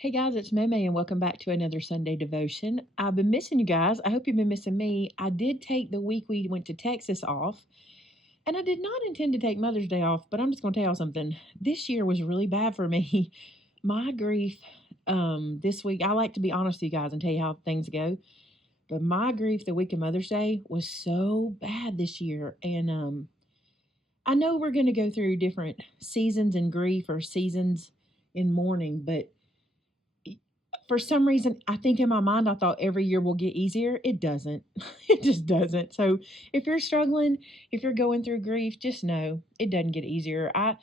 Hey guys, it's Maymay and welcome back to another Sunday devotion. I've been missing you guys. I hope you've been missing me. I did take the week we went to Texas off, and I did not intend to take Mother's Day off, but I'm just going to tell y'all something. This year was really bad for me. My grief this week, I like to be honest with you guys and tell you how things go, but my grief the week of Mother's Day was so bad this year. And I know we're going to go through different seasons in grief or seasons in mourning, but for some reason, I think in my mind, I thought every year will get easier. It doesn't. It just doesn't. So if you're struggling, if you're going through grief, just know it doesn't get easier. I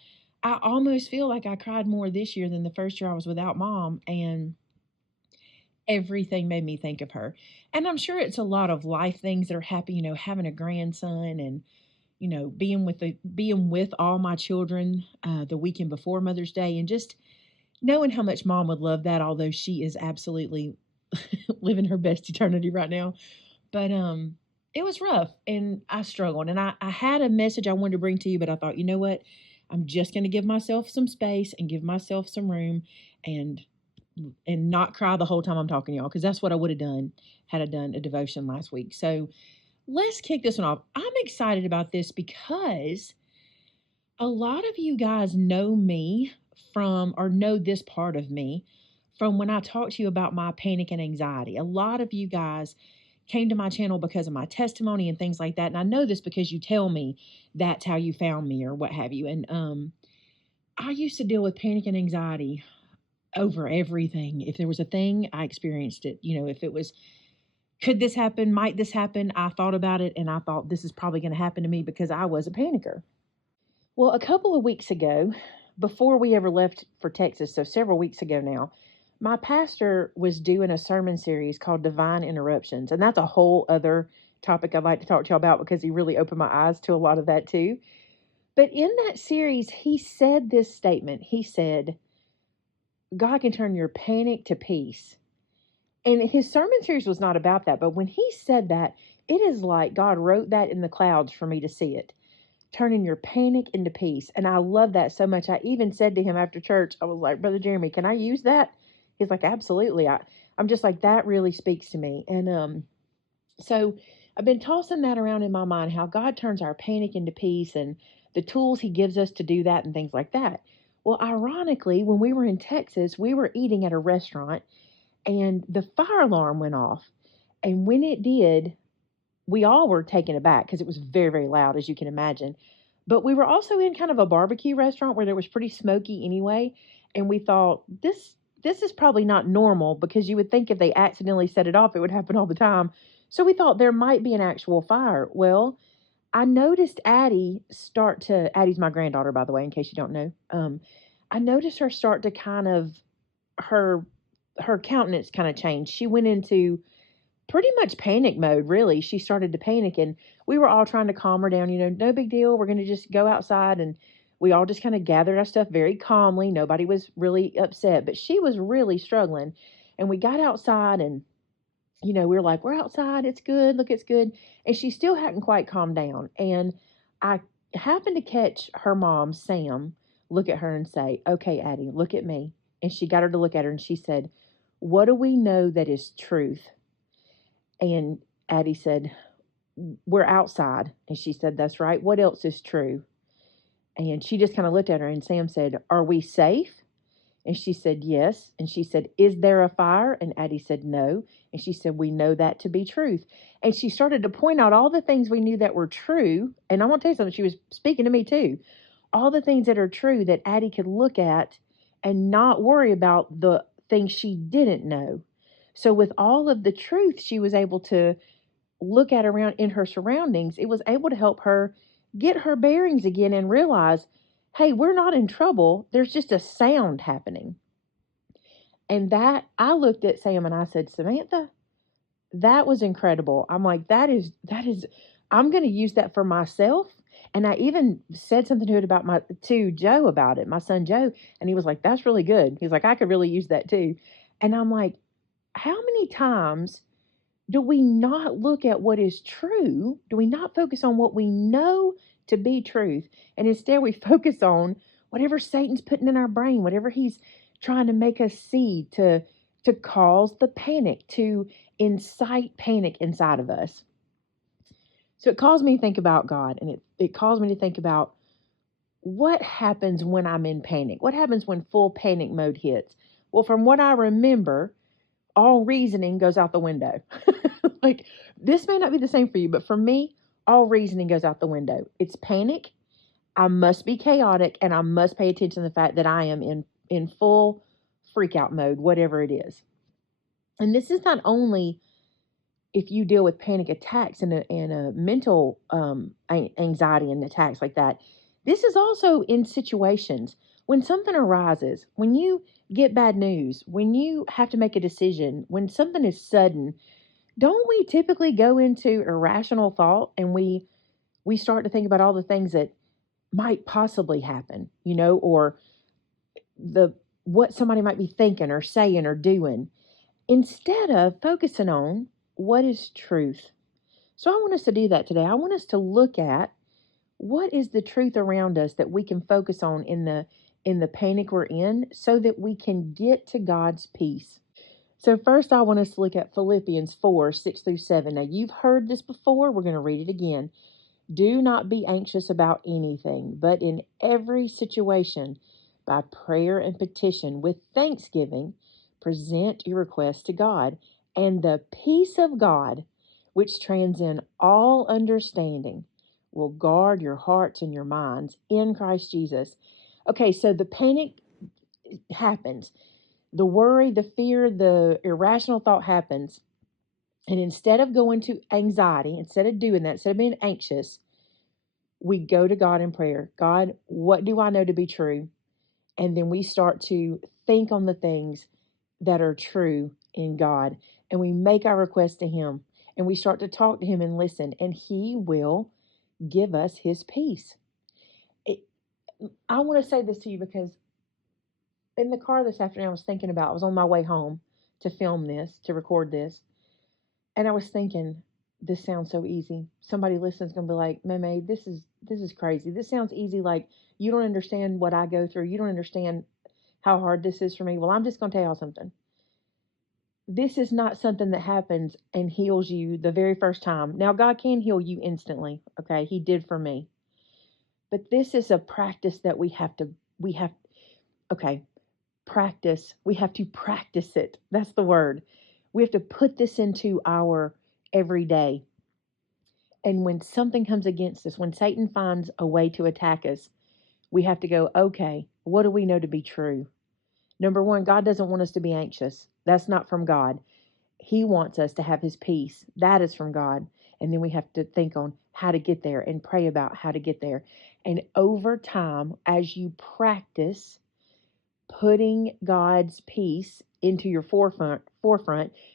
almost feel like I cried more this year than the first year I was without mom, and everything made me think of her. And I'm sure it's a lot of life things that are happening, having a grandson and being with all my children the weekend before Mother's Day, and just knowing how much mom would love that, although she is absolutely living her best eternity right now. But it was rough and I struggled. And I had a message I wanted to bring to you, but I thought, you know what? I'm just gonna give myself some space and give myself some room and not cry the whole time I'm talking to y'all, because that's what I would have done had I done a devotion last week. So let's kick this one off. I'm excited about this because a lot of you guys know me from, or know this part of me from when I talked to you about my panic and anxiety. A lot of you guys came to my channel because of my testimony and things like that. And I know this because you tell me that's how you found me or what have you. And I used to deal with panic and anxiety over everything. If there was a thing, I experienced it. If it was, could this happen? Might this happen? I thought about it and I thought this is probably going to happen to me because I was a panicker. Well, a couple of weeks ago, before we ever left for Texas, so several weeks ago now, my pastor was doing a sermon series called Divine Interruptions. And that's a whole other topic I'd like to talk to you about because he really opened my eyes to a lot of that too. But in that series, he said this statement. He said, God can turn your panic to peace. And his sermon series was not about that. But when he said that, it is like God wrote that in the clouds for me to see it, turning your panic into peace. And I love that so much. I even said to him after church, I was like, Brother Jeremy, can I use that? He's like, absolutely. I'm just like, that really speaks to me. And so I've been tossing that around in my mind, how God turns our panic into peace and the tools he gives us to do that and things like that. Well, ironically, when we were in Texas, we were eating at a restaurant and the fire alarm went off. And when it did, we all were taken aback because it was very, very loud, as you can imagine. But we were also in kind of a barbecue restaurant where there was pretty smoky anyway. And we thought, this is probably not normal, because you would think if they accidentally set it off, it would happen all the time. So we thought there might be an actual fire. Well, I noticed Addie's my granddaughter, by the way, in case you don't know. I noticed her start to kind of, her countenance kind of changed. She went into pretty much panic mode, really. She started to panic, and we were all trying to calm her down. No big deal. We're going to just go outside. And we all just kind of gathered our stuff very calmly. Nobody was really upset, but she was really struggling. And we got outside, and, we were like, we're outside. It's good. Look, it's good. And she still hadn't quite calmed down. And I happened to catch her mom, Sam, look at her and say, okay, Addie, look at me. And she got her to look at her, and she said, what do we know that is truth? And Addie said, we're outside. And she said, that's right. What else is true? And she just kind of looked at her, and Sam said, are we safe? And she said, yes. And she said, is there a fire? And Addie said, no. And she said, we know that to be truth. And she started to point out all the things we knew that were true. And I want to tell you something, she was speaking to me too. All the things that are true that Addie could look at and not worry about the things she didn't know. So with all of the truth she was able to look at around in her surroundings, it was able to help her get her bearings again and realize, hey, we're not in trouble. There's just a sound happening. And that, I looked at Sam and I said, Samantha, that was incredible. I'm like, that is, I'm going to use that for myself. And I even said something to Joe about it, my son Joe. And he was like, that's really good. He's like, I could really use that too. And I'm like, how many times do we not look at what is true? Do we not focus on what we know to be truth? And instead we focus on whatever Satan's putting in our brain, whatever he's trying to make us see, to cause the panic, to incite panic inside of us. So it caused me to think about God, and it caused me to think about what happens when I'm in panic? What happens when full panic mode hits? Well, from what I remember, all reasoning goes out the window. Like, this may not be the same for you, but for me, all reasoning goes out the window. It's panic. I must be chaotic, and I must pay attention to the fact that I am in full freak out mode, whatever it is. And this is not only if you deal with panic attacks and a mental anxiety and attacks like that. This is also in situations when something arises, when you get bad news, when you have to make a decision, when something is sudden. Don't we typically go into irrational thought, and we start to think about all the things that might possibly happen, or the what somebody might be thinking or saying or doing, instead of focusing on what is truth. So I want us to do that today. I want us to look at what is the truth around us that we can focus on in the panic we're in, so that we can get to God's peace. So first I want us to look at Philippians 4:6-7. Now you've heard this before. We're going to read it again. Do not be anxious about anything, but in every situation, by prayer and petition, with thanksgiving, present your requests to God, and the peace of God, which transcends all understanding, will guard your hearts and your minds in Christ Jesus. Okay, so the panic happens. The worry, the fear, the irrational thought happens. And instead of going to anxiety, instead of doing that, instead of being anxious, we go to God in prayer. God, what do I know to be true? And then we start to think on the things that are true in God. And we make our request to Him. And we start to talk to Him and listen. And He will give us His peace. I want to say this to you because in the car this afternoon, I was on my way home to film this, to record this. And I was thinking, this sounds so easy. Somebody listening is going to be like, Maymay, this is crazy. This sounds easy. Like, you don't understand what I go through. You don't understand how hard this is for me. Well, I'm just going to tell y'all something. This is not something that happens and heals you the very first time. Now, God can heal you instantly. Okay. He did for me. But this is a practice that okay, practice. We have to practice it. That's the word. We have to put this into our everyday. And when something comes against us, when Satan finds a way to attack us, we have to go, okay, what do we know to be true? Number one, God doesn't want us to be anxious. That's not from God. He wants us to have His peace. That is from God. And then we have to think on how to get there and pray about how to get there. And over time, as you practice putting God's peace into your forefront,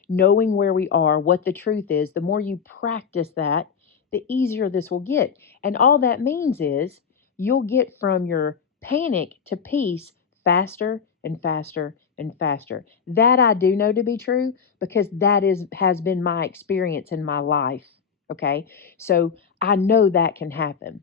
knowing where we are, what the truth is, the more you practice that, the easier this will get. And all that means is you'll get from your panic to peace faster and faster and faster. That I do know to be true because that has been my experience in my life. Okay? So I know that can happen.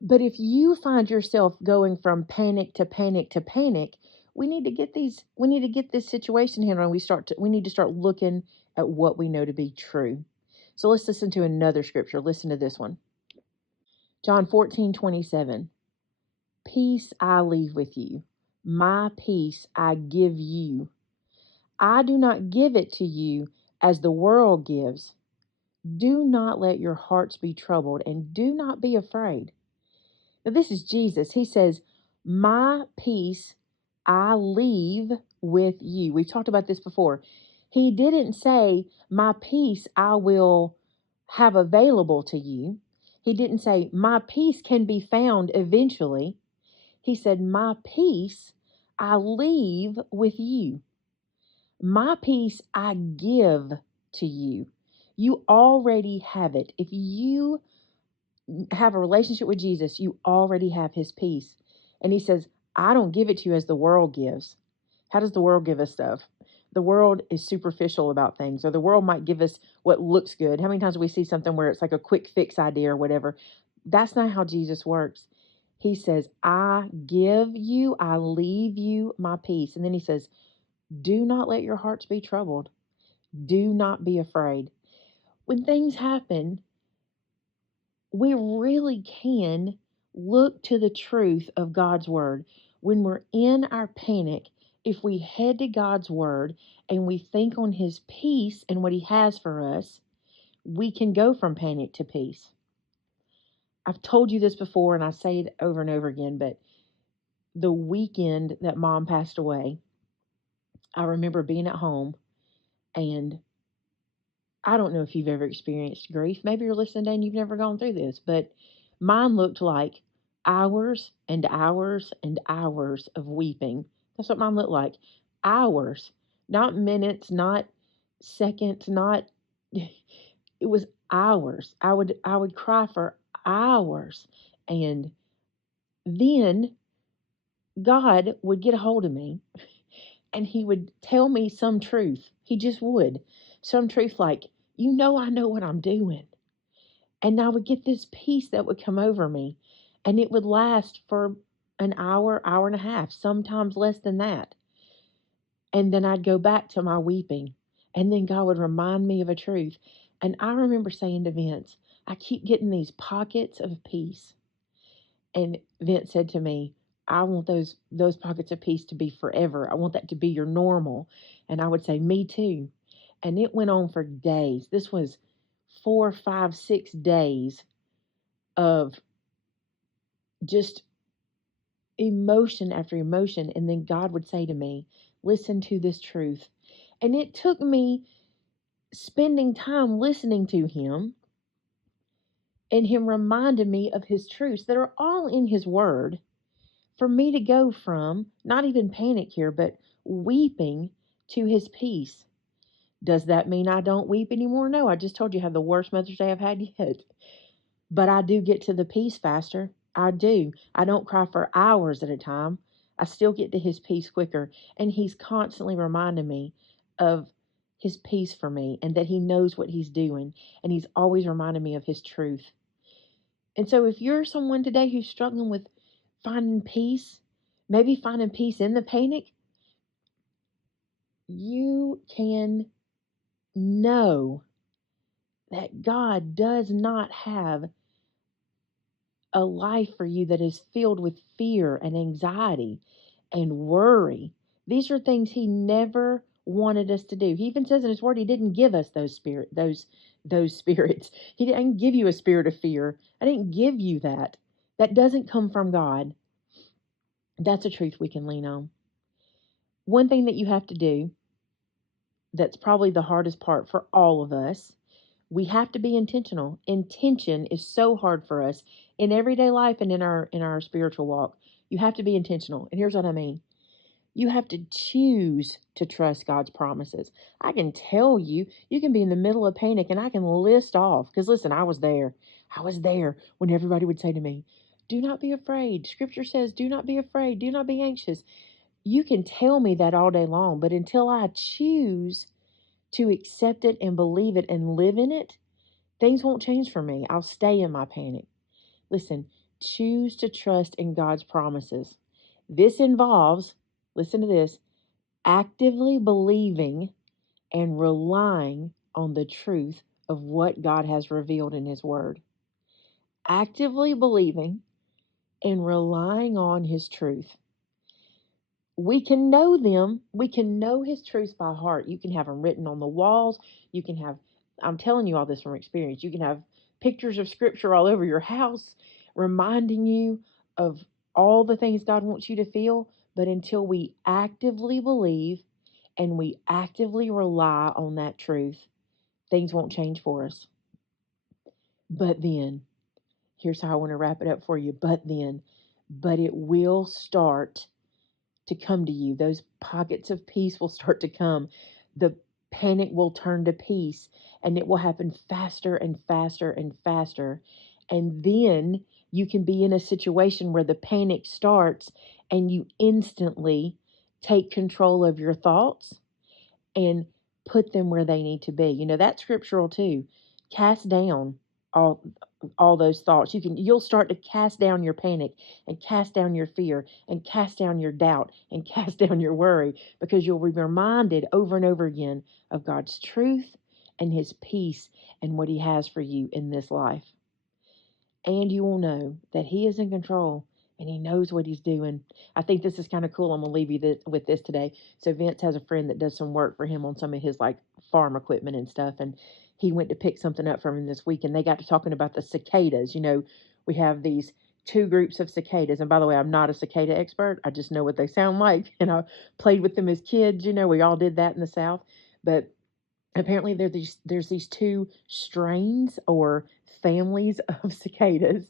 But if you find yourself going from panic to panic to panic, we need to get this situation handled, and we need to start looking at what we know to be true. So let's listen to another scripture. Listen to this one. John 14:27. Peace I leave with you. My peace I give you. I do not give it to you as the world gives. Do not let your hearts be troubled, and do not be afraid. Now, this is Jesus. He says, my peace I leave with you. We've talked about this before. He didn't say, my peace I will have available to you. He didn't say, my peace can be found eventually. He said, my peace I leave with you. My peace I give to you. You already have it. If you have a relationship with Jesus, you already have His peace. And He says, I don't give it to you as the world gives. How does the world give us stuff? The world is superficial about things, or the world might give us what looks good. How many times do we see something where it's like a quick fix idea or whatever? That's not how Jesus works. He says, I leave you my peace. And then he says, do not let your hearts be troubled. Do not be afraid. When things happen, we really can look to the truth of God's word. When we're in our panic, if we head to God's word and we think on his peace and what he has for us, we can go from panic to peace. I've told you this before and I say it over and over again, but the weekend that mom passed away, I remember being at home, and I don't know if you've ever experienced grief. Maybe you're listening and you've never gone through this, but mine looked like hours and hours and hours of weeping. That's what mine looked like. Hours, not minutes, not seconds, not it was hours. I would cry for hours, and then God would get a hold of me and he would tell me some truth. He just would. Some truth like, I know what I'm doing. And I would get this peace that would come over me. And it would last for an hour, hour and a half, sometimes less than that. And then I'd go back to my weeping. And then God would remind me of a truth. And I remember saying to Vince, I keep getting these pockets of peace. And Vince said to me, I want those pockets of peace to be forever. I want that to be your normal. And I would say, me too. And it went on for days. This was 4, 5, 6 days of just emotion after emotion. And then God would say to me, listen to this truth. And it took me spending time listening to him and him reminding me of his truths that are all in his word, for me to go from not even panic here, but weeping to his peace. Does that mean I don't weep anymore? No, I just told you I have the worst Mother's Day I've had yet. But I do get to the peace faster. I do. I don't cry for hours at a time. I still get to his peace quicker. And he's constantly reminding me of his peace for me and that he knows what he's doing. And he's always reminding me of his truth. And so if you're someone today who's struggling with finding peace, maybe finding peace in the panic, you can know that God does not have a life for you that is filled with fear and anxiety and worry. These are things he never wanted us to do. He even says in his word he didn't give us those spirits. He didn't give you a spirit of fear. I didn't give you that. That doesn't come from God. That's a truth we can lean on. One thing that you have to do, that's probably the hardest part for all of us, we have to be intentional. Intention is so hard for us in everyday life and in our spiritual walk. You have to be intentional. And here's what I mean. You have to choose to trust God's promises. I can tell you, you can be in the middle of panic and I can list off, because listen, I was there. I was there when everybody would say to me, do not be afraid. Scripture says, do not be afraid. Do not be anxious. You can tell me that all day long, but until I choose to accept it and believe it and live in it, things won't change for me. I'll stay in my panic. Listen, choose to trust in God's promises. This involves, listen to this, actively believing and relying on the truth of what God has revealed in his word. Actively believing and relying on his truth. We can know them. We can know his truths by heart. You can have them written on the walls. You can have, I'm telling you all this from experience. You can have pictures of scripture all over your house reminding you of all the things God wants you to feel. But until we actively believe and we actively rely on that truth, things won't change for us. But then, here's how I want to wrap it up for you. But it will start to come to you. Those pockets of peace will start to come. The panic will turn to peace, and it will happen faster and faster and faster. And then you can be in a situation where the panic starts and you instantly take control of your thoughts and put them where they need to be. That's scriptural too. Cast down all all those thoughts. You'll start to cast down your panic and cast down your fear and cast down your doubt and cast down your worry, because you'll be reminded over and over again of God's truth and his peace and what he has for you in this life. And you will know that he is in control and he knows what he's doing. I think this is kind of cool. I'm going to leave you with this today. So Vince has a friend that does some work for him on some of his like farm equipment and stuff. And he went to pick something up from him this week, and they got to talking about the cicadas. We have these two groups of cicadas. And by the way, I'm not a cicada expert. I just know what they sound like. And I played with them as kids. We all did that in the South. But apparently there's these two strains or families of cicadas,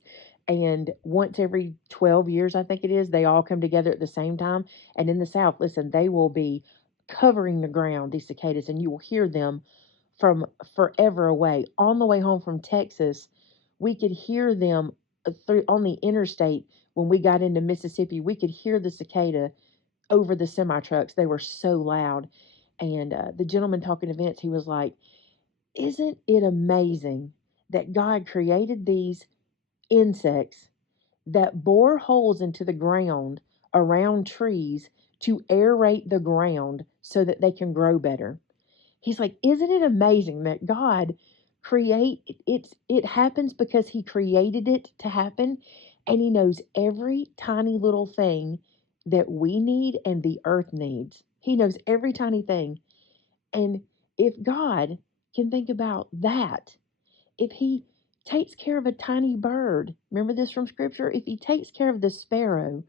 and once every 12 years, I think it is, they all come together at the same time. And in the South, listen, they will be covering the ground, these cicadas, and you will hear them from forever away. On the way home from Texas, we could hear them through on the interstate. When we got into Mississippi, we could hear the cicada over the semi trucks. They were so loud. And the gentleman talking to Vince, he was like, "Isn't it amazing that God created these insects that bore holes into the ground around trees to aerate the ground so that they can grow better?" He's like, "Isn't it amazing that God it happens because he created it to happen, and he knows every tiny little thing that we need and the earth needs. He knows every tiny thing." And if God can think about that, if he takes care of a tiny bird, remember this from Scripture? If he takes care of the sparrow,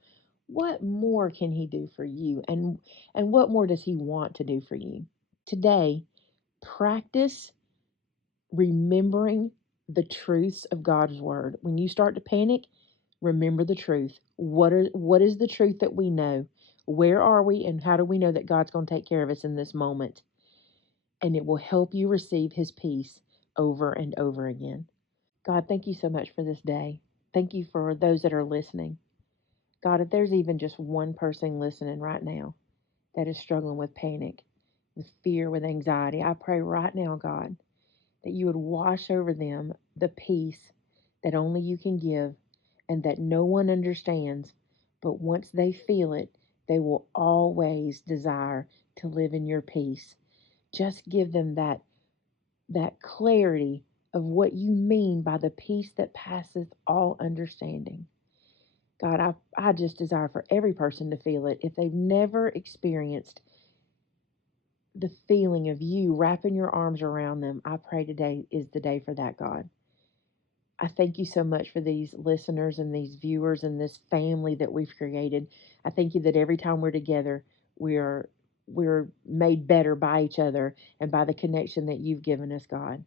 what more can he do for you? And what more does he want to do for you? Today, practice remembering the truths of God's word. When you start to panic, remember the truth. What is the truth that we know? Where are we, and how do we know that God's going to take care of us in this moment? And it will help you receive his peace over and over again. God, thank you so much for this day. Thank you for those that are listening. God, if there's even just one person listening right now that is struggling with panic, with fear, with anxiety, I pray right now, God, that you would wash over them the peace that only you can give and that no one understands. But once they feel it, they will always desire to live in your peace. Just give them that clarity of what you mean by the peace that passeth all understanding. God, I just desire for every person to feel it. If they've never experienced the feeling of you wrapping your arms around them, I pray today is the day for that, God. I thank you so much for these listeners and these viewers and this family that we've created. I thank you that every time we're together, we're made better by each other and by the connection that you've given us, God.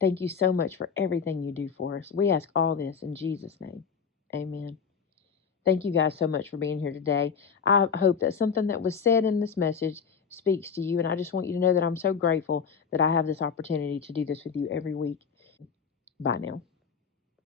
Thank you so much for everything you do for us. We ask all this in Jesus' name. Amen. Thank you guys so much for being here today. I hope that something that was said in this message speaks to you. And I just want you to know that I'm so grateful that I have this opportunity to do this with you every week. Bye now.